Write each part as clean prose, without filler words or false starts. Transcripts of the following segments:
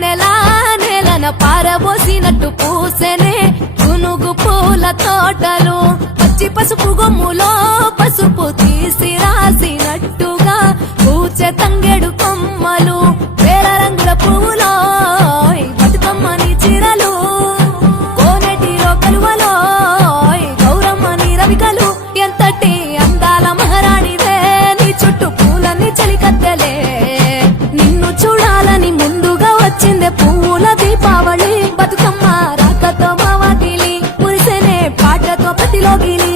వెన్నెలా నేలన పారబోసినట్టు పూసెనే గునుగు పూల తోటలు పచ్చి పసుపు గొమ్ములో పసుపు తీసి రాసినట్టుగా పూచె తంగెడు కొమ్మలు వేల రంగుల పువ్వులో బతుకమ్మని చీరలు కోనేటిలో కలువలో గౌరమ్మని రవికలు ఎంతటి అందాల మహారాణివే నీ చుట్టూ పూలన్నీ చలికత్తెలే నిన్ను చూడాలని ముందుగా వచ్చిందే పువ్వుల దీపావళి బతుకమ్మ రాకతో మా వాకిలి మురిసెనే పాటతో ప్రతిలోగిలి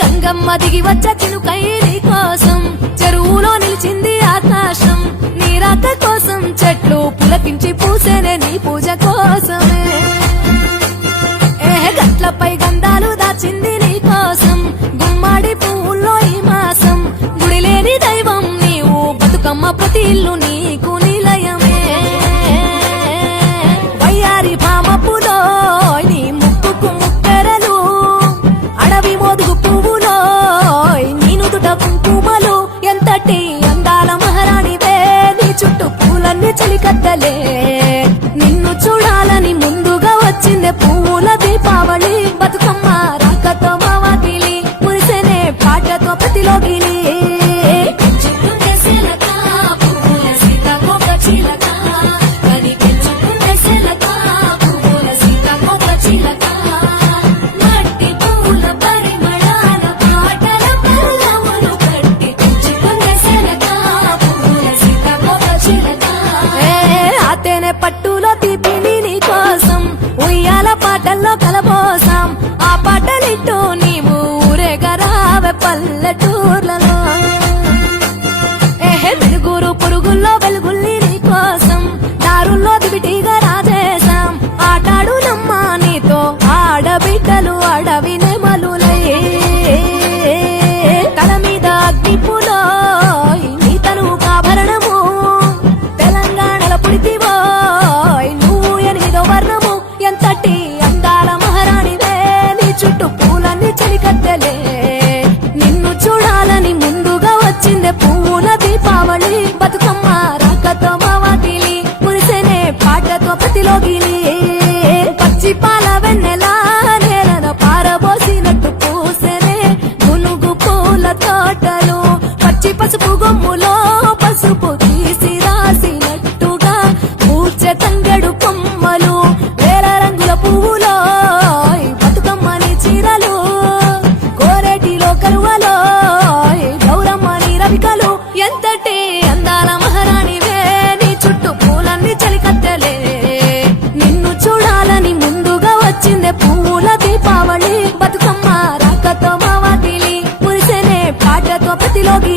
గంగమ్మ దిగి వచ్చ చినుకై నీ కోసం చెరువులో నిలిచింది ఆకాశం నీ రాక కోసం చెట్లు పులకించి పూసేనే నీ పూజ కోసమే గట్లపై గంధాలు దాచింది నీ కోసం గుమ్మాడి పువ్వుల్లో ఈ మాసం గుడిలేని దైవం నీవు బతుకమ్మ ప్రతి ఇల్లు నీకు నిలయమే వయ్యారి భామపులో నీ ముక్కుకు ముక్కెరలు అడవి మోదుగు పువ్వులో నీ నుదుట కుంకుమలు ఎంతటి అందాల మహారాణివే నీ చుట్టూ పూలన్నీ చలికత్తలే నిన్ను చూడాలని ముందుగా వచ్చిందే పువ్వుల దీపావళి బతుకమ్మ రాకతో మా వాకిలి మురిసెనే పాటతో ప్రతిలోగిలి పట్టులో తీపిని నీ కోసం ఉయ్యాల పాటల్లో కలబోసాం ఆ పాటలిట్టు నీవు ఊరేగరావే పల్లెటూర్లలో వెలుగురు పురుగుల్లో వెలుగుల్ని నీ కోసం దారుల్లో దివిటిగా రాజేశాం ఆటాడు నమ్మ నీతో ఆడబిడ్డలు అడవి నెమలులై తల మీద అగ్నిపులో నీ తను ఆభరణము తెలంగాణలో పుడితివో నువ్వు ఎనిమిదో వర్ణము ఎంతటి అందాల మహారాణివే నీ చుట్టూ పూలన్నీ చలికత్తెలే నిన్ను చూడాలని ముందుగా వచ్చిందే పువ్వుల దీపావళి బతుకమ్మ రాకతో మా వాకిలి మురిసెనే పాటతో ప్రతిలోగిలి పచ్చి పాల వెన్నెలా నేలన పారబోసినట్టు పూసెనే గునుగు పూల తోటలు పచ్చి పసుపు గొమ్ములో పసుపు తీసి రాసినట్టుగా పూచె తంగెడు కొమ్మలు వేల రంగుల పువ్వులో బతుకమ్మని చీరలు కోరేటిలో కలువలో గౌరమ్మని రవికలు ఎంతటి అందాల మహారాణివే నీ చుట్టూ పూలన్నీ చలికత్తెలే నిన్ను చూడాలని ముందుగా వచ్చిందే పువ్వుల దీపావళి బతుకమ్మ రాకతో మా వాకిలి మురిసెనే పాటతో ప్రతిలోగి